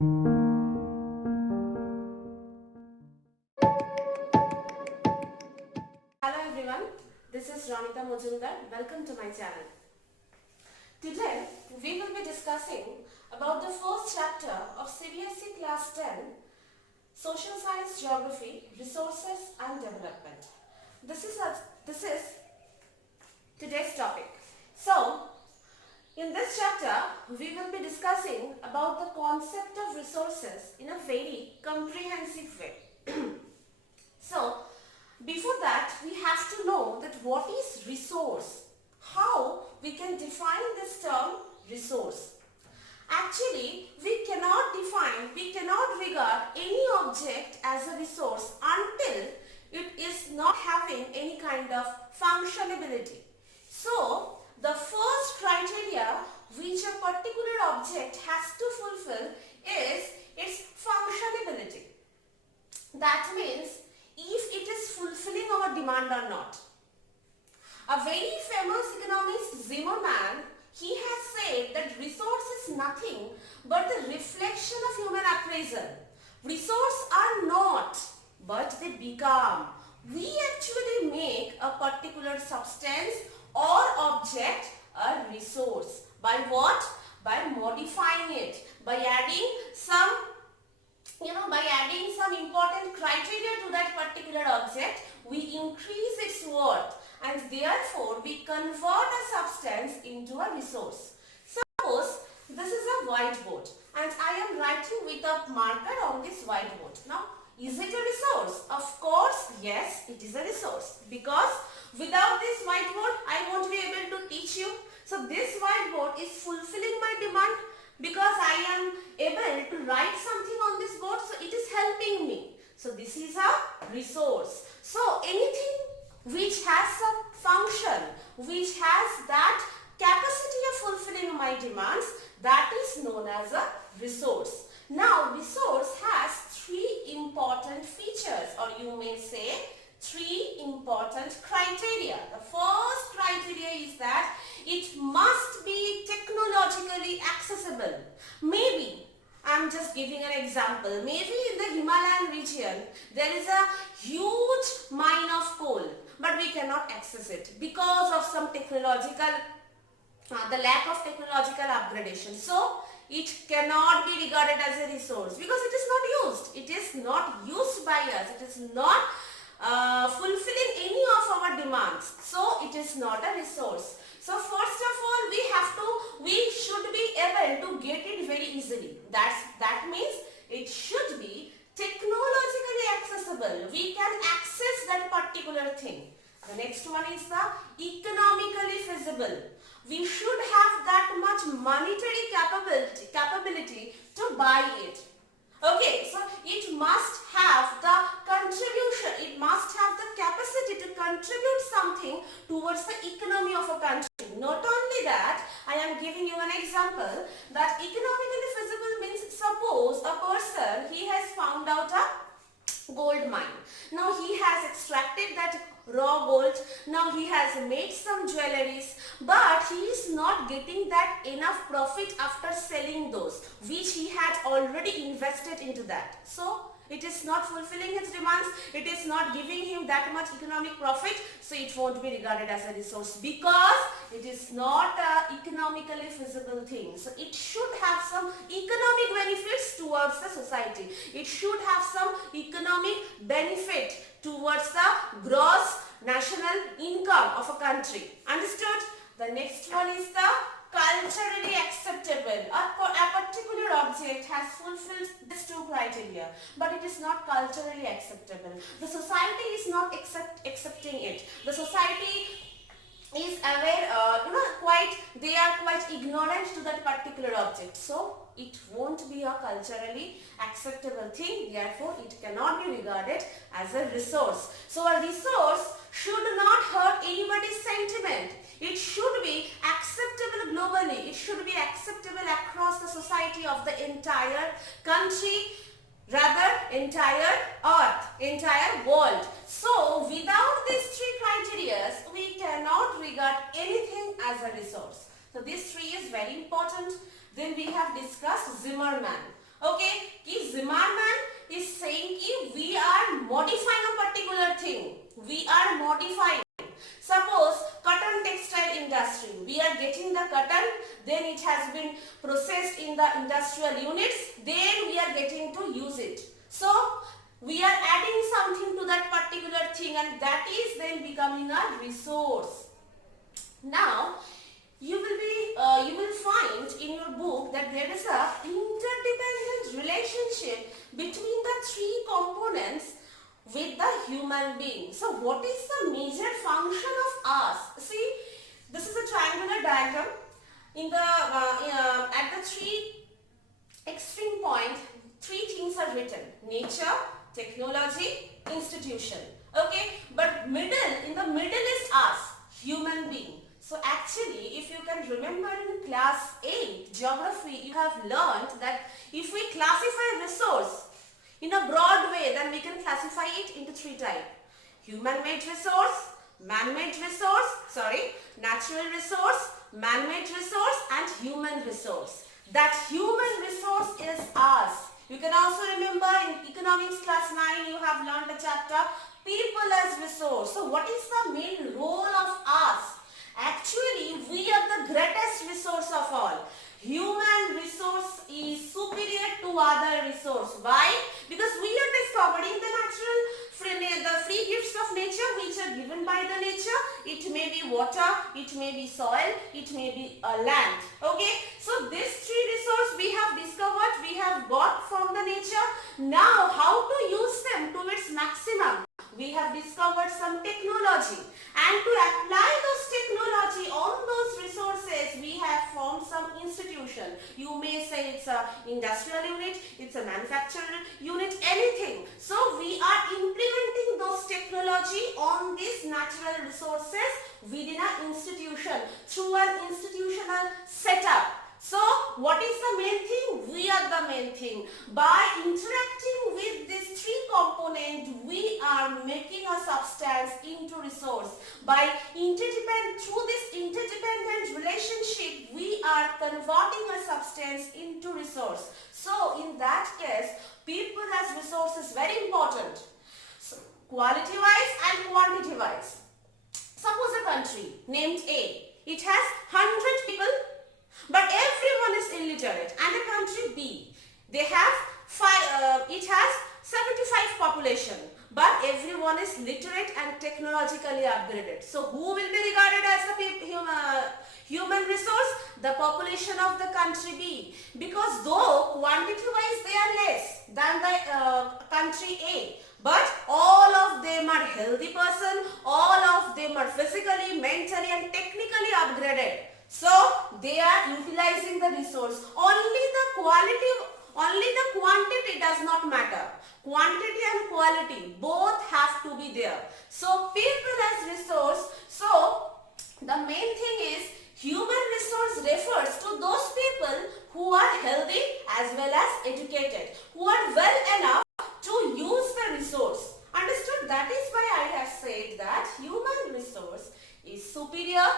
Hello everyone, this is Ramita Mojumdar. Welcome to my channel. Today we will be discussing about the first chapter of CBSE Class 10, Social Science Geography, Resources and Development. This is today's topic. So, in this chapter, we will be discussing about the concept of resources in a very comprehensive way. So, before that, we have to know that what is resource? How we can define this term resource? Actually, we cannot regard any object as a resource until it is not having any kind of functionality. So, the first criteria which a particular object has to fulfill is its functionality. That means if it is fulfilling our demand or not. A very famous economist, Zimmerman, he has said that resource is nothing but the reflection of human appraisal. Resources are not, but they become. We actually make a particular substance or object a resource. By what? By modifying it, by adding some important criteria to that particular object, we increase its worth and therefore we convert a substance into a resource. Suppose this is a whiteboard and I am writing with a marker on this whiteboard. Now, is it a resource? Of course, yes, it is a resource, because without this whiteboard, I won't be able to teach you. So this whiteboard is fulfilling my demand because I am able to write something on this board, so it is helping me. So this is a resource. So anything which has some function, which has that capacity of fulfilling my demands, that is known as a resource. Now, resource has three important features, or you may say three important criteria. The first criteria is that it must be technologically accessible. Maybe, I'm just giving an example, maybe in the Himalayan region there is a huge mine of coal, but we cannot access it because of some technological, the lack of technological upgradation. So, it cannot be regarded as a resource because it is not used. It is not used by us. It is not fulfilling any of our demands. So, it is not a resource. So, first of all, we should be able to get it very easily. That means it should be technologically accessible. We can access that particular thing. The next one is the economically feasible. We should have that much monetary capability to buy it. Okay, so it must have the contribution, it must have the capacity to contribute something towards the economy of a country. Not only that, I am giving you an example that economically feasible means, suppose a person, he has found out a gold mine. Now he has extracted that raw gold. Now he has made some jewelries, but he is not getting that enough profit after selling those which he had already invested into that. So it is not fulfilling his demands, it is not giving him that much economic profit, so it won't be regarded as a resource because it is not an economically feasible thing. So it should have some economic benefits towards the society. It should have some economic benefit towards the gross national income of a country. Understood? The next one is the culturally acceptable. A particular object has fulfilled these two criteria, but it is not culturally acceptable. The society is not accepting it. The society is aware, they are quite ignorant to that particular object. So it won't be a culturally acceptable thing. Therefore, it cannot be regarded as a resource. So a resource should not hurt anybody's sentiment. It should be acceptable globally. It should be acceptable across the society of the entire country, rather entire earth, entire world. So without these three criteria, we cannot regard anything as a resource. So these three is very important. Then we have discussed Zimmerman. Okay, ki Zimmerman is saying ki we are modifying a particular thing. We are modifying. Suppose cotton textile industry. We are getting the cotton, then it has been processed in the industrial units, then we are getting to use it. So we are adding something to that particular thing, and that is then becoming a resource. Now you will find in your book that there is a interdependent relationship between the three components with the human being. So what is the major function of us? See, this is a triangular diagram. In the at the three extreme point, three things are written: nature, technology, institution. Okay, but in the middle is us, human being. So actually, if you can remember in class 8 geography, you have learned that if we classify resource in a broad way, then we can classify it into three types: human-made resource, man-made resource, natural resource, man-made resource, and human resource. That human resource is us. You can also remember in economics class 9, you have learned the chapter people as resource. So what is the main role of us? Actually, we are the greatest resource of all. Human resource is superior to other resource. Why? Because we are discovering the free gifts of nature which are given by the nature. It may be water, it may be soil, it may be land. Okay. So these three resources we have discovered, we have got from the nature. Now how to use them to its maximum? We have discovered some technology, and to apply those technology on those resources, we have formed some institution. You may say it's a industrial unit, it's a manufacturing unit, anything. So we are implementing those technology on these natural resources within an institution through an institutional setup. So what is the main thing? We are the main thing. By interacting with these three components, we are making a substance into resource. Through this interdependent relationship, we are converting a substance into resource. So in that case, people as resource is very important. So, quality wise and quantity wise. Suppose a country named A. It has 100 people, but everyone is illiterate. And a country B, it has 75 population, but everyone is literate and technologically upgraded. So who will be regarded as a human resource? The population of the country B, because though quantity wise they are less than the country A, but all of them are healthy person, all of them are physically, mentally and technically upgraded. So they are utilizing the resource. Only the quantity does not matter. Quantity and quality both have to be there. So people as resource. So the main thing is human resource refers to those people who are healthy as well as educated, who are well enough to use the resource. Understood? That is why I have said that human resource is superior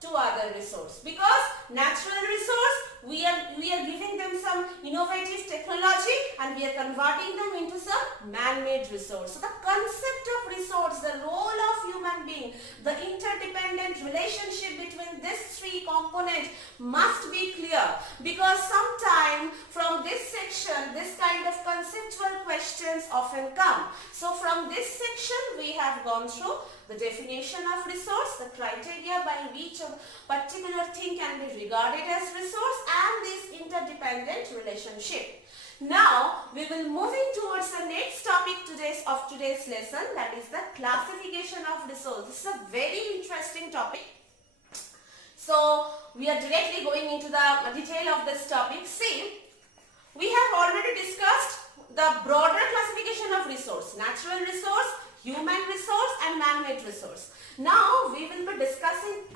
to other resource, because natural resource we are giving them some innovative technology and we are converting them into some man-made resource. So the concept of resource, the role of human being, the interdependent relationship between these three components must be clear, because sometime from this section this kind of conceptual questions often come. So from this section we have gone through the definition of resource, the criteria by which a particular thing can be regarded as resource, and this interdependent relationship. Now we will move in towards the next topic of today's lesson, that is the classification of resource. This is a very interesting topic. So we are directly going into the detail of this topic. See, we have already discussed the broader classification of resource: natural resource, human resource and man-made resource. Now we will be discussing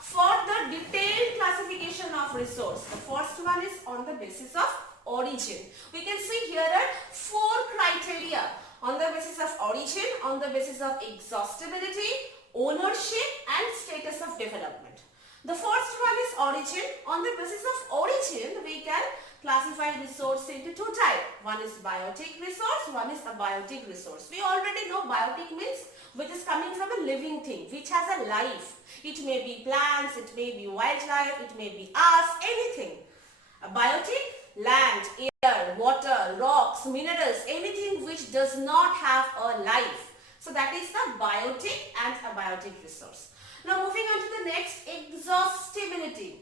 further detailed classification of resource. The first one is on the basis of origin. We can see here are 4 criteria: on the basis of origin, on the basis of exhaustibility, ownership and status of development. The first one is origin. On the basis of origin, we can classified resource into two types. One is biotic resource, one is abiotic resource. We already know biotic means which is coming from a living thing, which has a life. It may be plants, it may be wildlife, it may be us, anything. A biotic, land, air, water, rocks, minerals, anything which does not have a life. So that is the biotic and abiotic resource. Now moving on to the next, exhaustibility.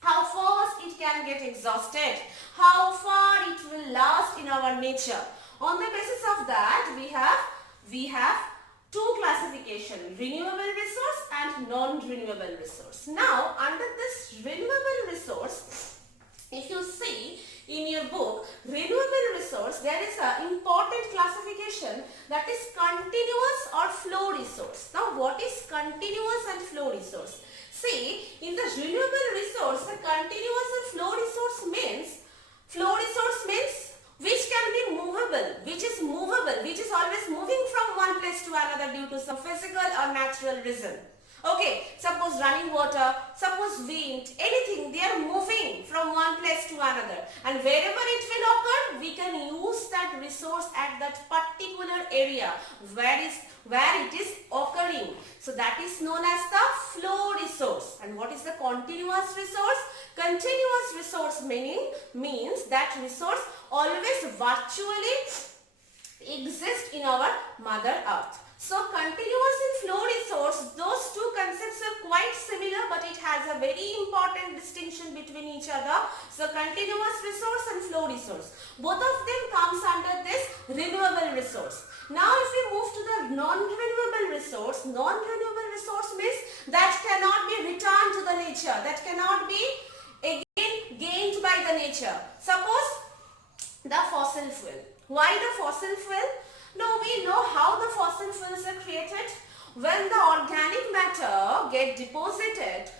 How fast it can get exhausted, how far it will last in our nature. On the basis of that, we have two classification, renewable resource and non-renewable resource. Now under this renewable resource, if you see in your book, renewable resource, there is an important classification, that is continuous or flow resource. Now what is continuous and flow resource? See, in the renewable resource, the continuous and flow resource means which can be movable, which is always moving from one place to another due to some physical or natural reason. Okay, suppose running water, suppose wind, anything, they are moving from one place to another, and wherever it will occur, we can use that resource at that particular area where it is occurring. So that is known as the flow resource. And what is the continuous resource? Continuous resource means that resource always virtually exists in our Mother Earth. So continuous and flow resource, those two concepts are quite similar, but it has a very important distinction between each other. So continuous resource and flow resource, both of them comes under this renewable resource. Now if we move to the non-renewable resource means that cannot be returned to the nature, that cannot be again gained by the nature. Suppose the fossil fuel. Why the fossil fuel? Now we know how the fossil fuels are created. When the organic matter get deposited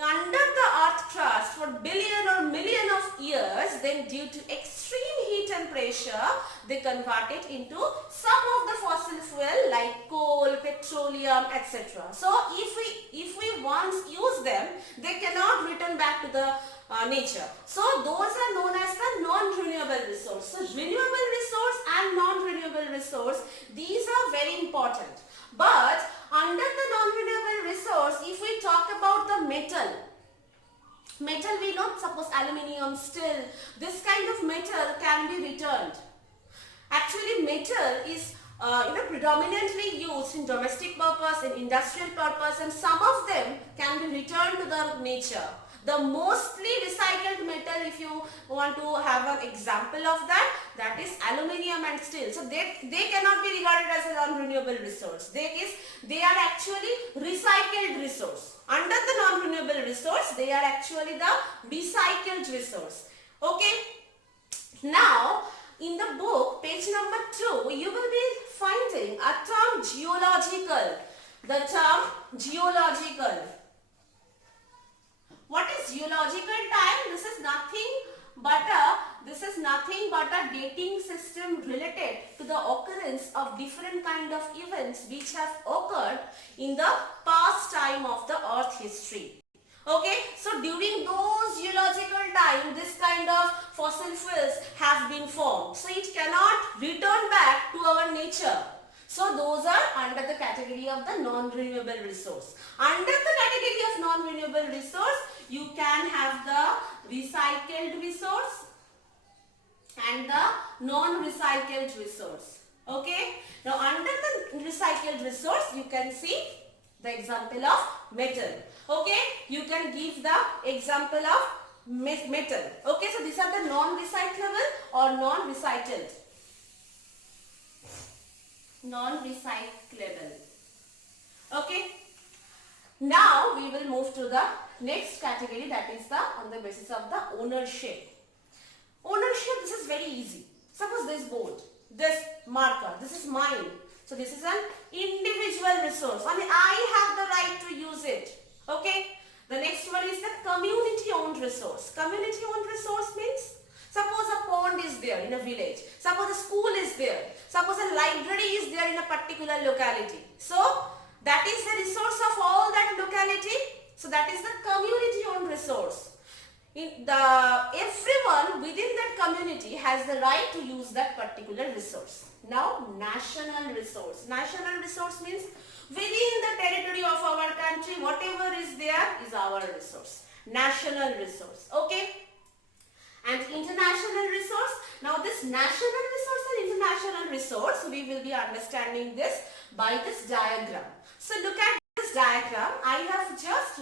under the earth crust for billion or million of years, then due to extreme heat and pressure, they convert it into some of the fossil fuel like coal, petroleum, etc. So if we once use them, they cannot return back to the nature. So those are known as the non-renewable resource. So renewable resource and non-renewable resource, these are very important. But under the non-renewable resource, if we talk about the metal we know, suppose aluminium, steel, this kind of metal can be returned. Actually metal is predominantly used in domestic purpose, in industrial purpose, and some of them can be returned to the nature. The mostly recycled metal, if you want to have an example of that is aluminium and steel. So they cannot be regarded as a non-renewable resource. They are actually recycled resource. Under the non-renewable resource, they are actually the recycled resource. Okay. Now, in the book, page number 2, you will be finding a term geological. The term geological. What is geological time? This is nothing but a dating system related to the occurrence of different kind of events which have occurred in the past time of the earth history. Okay, so during those geological time, this kind of fossil fuels have been formed. So it cannot return back to our nature. So those are under the category of the non-renewable resource. Under the category of non-renewable resource, you can have the recycled resource and the non-recycled resource. Okay. Now under the recycled resource, you can see the example of metal. Okay. You can give the example of metal. Okay. So these are the non-recyclable or non-recycled. Non-recyclable. Okay. Now we will move to the next category, that is on the basis of the ownership. Ownership, this is very easy. Suppose this board, this marker, this is mine. So this is an individual resource. Only I have the right to use it. Okay. The next one is the community owned resource. Community owned resource means, suppose a pond is there in a village. Suppose a school is there. Suppose a library is there in a particular locality. So that is the resource of all that locality. So that is the community owned resource. everyone within that community has the right to use that particular resource. Now, national resource. National resource means within the territory of our country, whatever is there is our resource. National resource. Okay? And international resource. Now, this national resource and international resource, we will be understanding this by this diagram. So, look at this diagram. I have just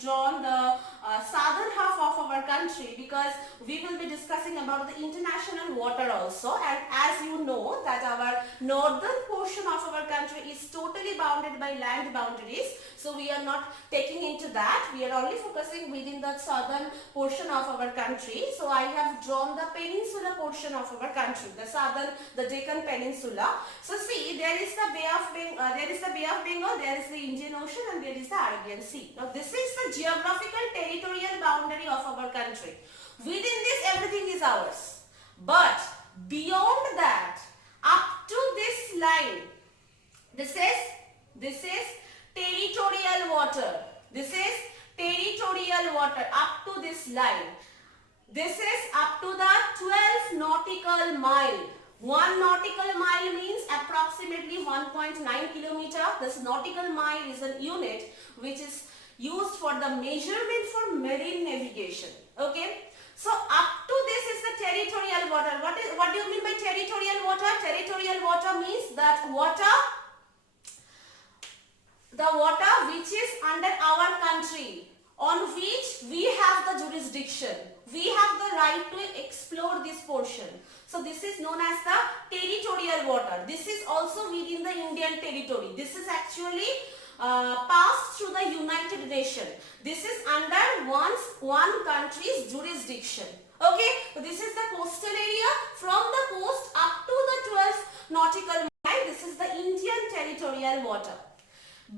drawn the southern half of our country because we will be discussing about the international water also, and as you know that our northern portion of our country is totally bounded by land boundaries, so we are not taking into that. We are only focusing within the southern portion of our country. So I have drawn the peninsula portion of our country, the Deccan Peninsula. So see, there is the Bay of Bengal, there is the Indian Ocean, and there is the Arabian Sea. Now this is the geographical territorial boundary of our country. Within this, everything is ours. But beyond that, up to this line, this is territorial water. This is territorial water up to this line. This is up to the 12 nautical mile. 1 nautical mile means approximately 1.9 kilometer. This nautical mile is a unit which is used for the measurement for marine navigation. Okay. So up to this is the territorial water. What do you mean by territorial water? Territorial water means that the water which is under our country, on which we have the jurisdiction. We have the right to explore this portion. So this is known as the territorial water. This is also within the Indian territory. This is actually passed through the United Nations. This is under one country's jurisdiction. Okay, so this is the coastal area. From the coast up to the 12 nautical mile, this is the Indian territorial water.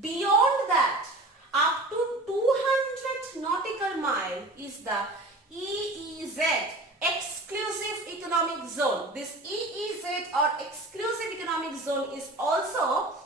Beyond that, up to 200 nautical mile is the EEZ, exclusive economic zone. This EEZ or exclusive economic zone is also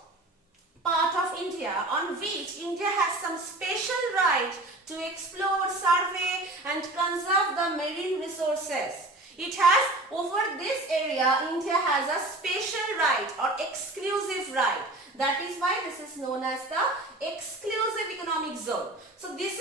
part of India, on which India has some special right to explore, survey and conserve the marine resources. It has, over this area, India has a special right or exclusive right. That is why this is known as the exclusive economic zone. So this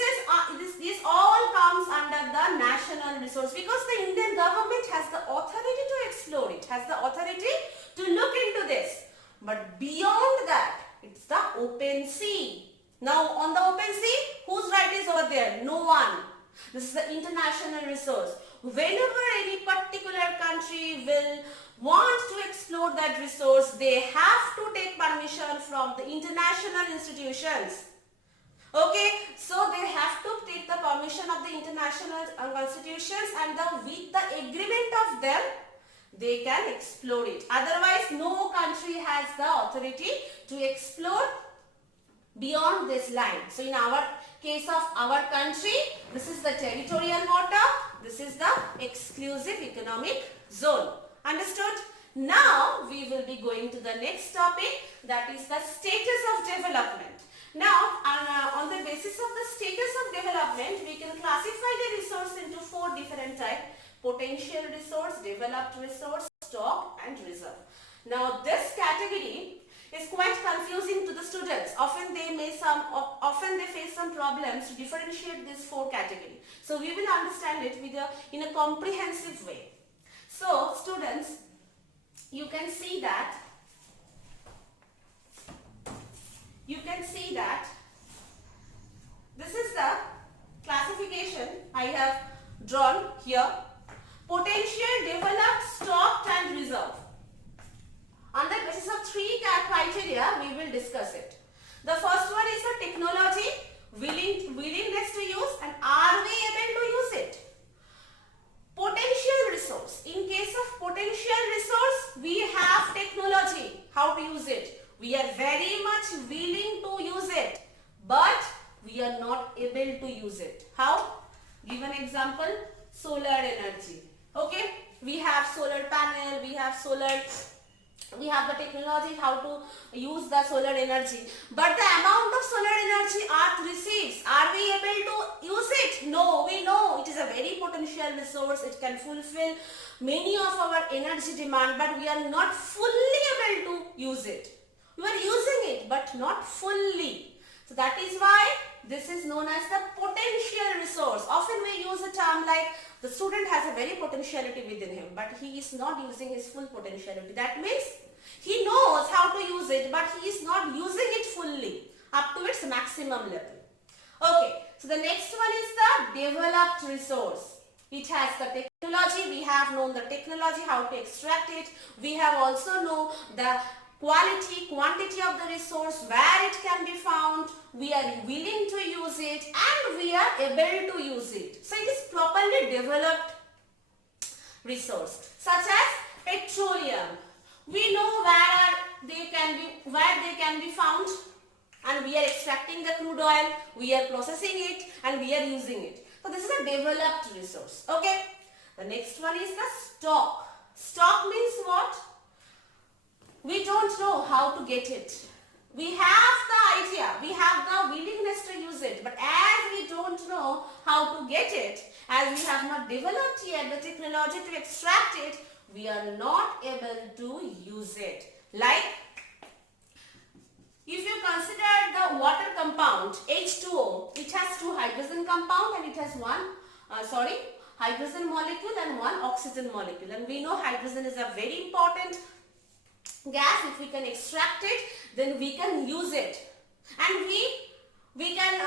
all comes under the national resource, because the Indian government has the authority to explore it, has the authority to look into this. But beyond that, it's the open sea. Now on the open sea, whose right is over there? No one. This is the international resource. Whenever any particular country will want to explore that resource, they have to take permission from the international institutions. Okay, so they have to take the permission of the international institutions, and with the agreement of them, they can explore it. Otherwise, no country has the authority to explore beyond this line. So in our case of our country, this is the territorial water, this is the exclusive economic zone. Understood? Now we will be going to the next topic, that is the status of development. Now on the basis of the status of development, we can classify the resource into 4 different types: potential resource, developed resource, stock and reserve. Now this category is quite confusing to the students. Often they face some problems to differentiate these 4 categories. So we will understand it in a comprehensive way. So students, you can see that this is the classification I have drawn here: potential, developed, stocked and reserve. On the basis of 3 criteria, we will discuss it. The first one is the technology, willingness to use, and are we able to use it? Potential resource. In case of potential resource, we have technology, how to use it. We are very much willing to use it, but we are not able to use it. How? Give an example: solar energy. Okay, we have solar panel, we have solar We have the technology how to use the solar energy, but the amount of solar energy Earth receives, are we able to use it? No, we know it is a very potential resource. It can fulfill many of our energy demand, but we are not fully able to use it. We are using it, but not fully. So that is why this is known as the potential resource. Often we use a term like the student has a very potentiality within him, but he is not using his full potentiality. That means he knows how to use it, but he is not using it fully up to its maximum level. Okay, so the next one is the developed resource. It has the technology. We have known the technology, how to extract it. We have also known the quality, quantity of the resource, where it can be found. We are willing to use it and we are able to use it. So it is properly developed resource, such as petroleum. We know where they can be found, and we are extracting the crude oil, we are processing it, and we are using it. So this is a developed resource. Okay. The next one is the stock. Stock means what? We don't know how to get it. We have the idea, we have the willingness to use it, but as we don't know how to get it, as we have not developed yet the technology to extract it, we are not able to use it. Like, if you consider the water compound H2O, it has two hydrogen compound and it has one hydrogen molecule and one oxygen molecule, and we know hydrogen is a very important gas. If we can extract it, then we can use it, and we can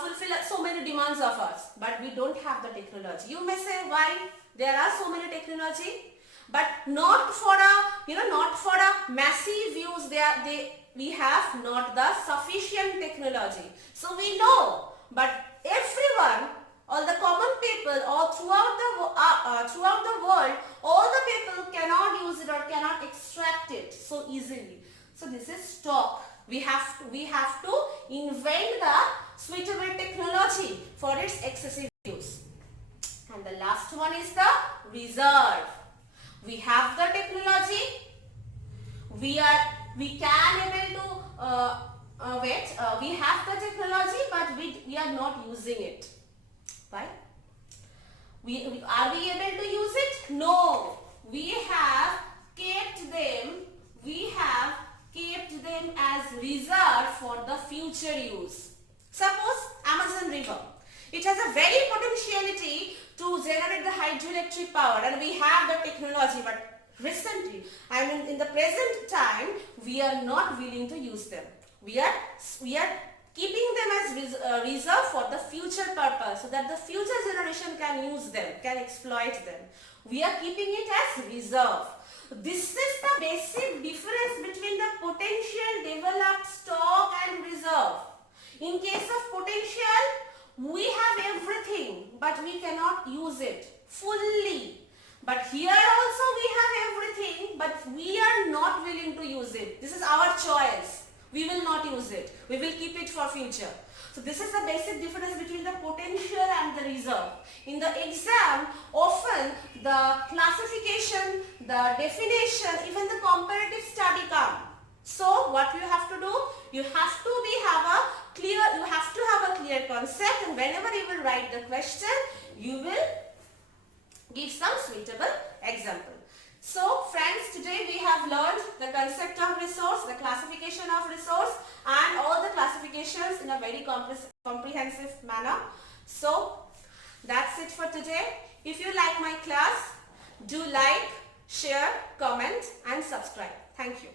fulfill so many demands of us, but we don't have the technology. You may say, why? There are so many technology, but not for a massive use. We have not the sufficient technology. So we know, but everyone, all the common people, all throughout the world, all the people cannot use it or cannot extract it so easily. So this is stock. We have to invent the suitable technology for its excessive use. And the last one is the reserve. We have the technology. We can able to we have the technology, but we are not using it. Why? Are we able to use it? No. We have kept them as reserve for the future use. Suppose Amazon River. It has a very potentiality to generate the hydroelectric power, and we have the technology, but recently, in the present time, we are not willing to use them. We are keeping them as reserve for the future purpose, so that the future generation can use them, can exploit them. We are keeping it as reserve. This is the basic difference between the potential, developed, stock and reserve. In case of potential, we have everything, but we cannot use it fully. But here also we have everything, but we are not willing to use it. This is our choice. We will not use it. We will keep it for future. So this is the basic difference between the potential and the reserve. In the exam, often the classification, the definition, even the comparative study come. So what you have to do? You have to have a clear concept, and whenever you will write the question, you will give some suitable example. So friends, today we have learned the concept of resource, the classification of resource, and all the classifications in a very comprehensive manner. So that's it for today. If you like my class, do like, share, comment and subscribe. Thank you.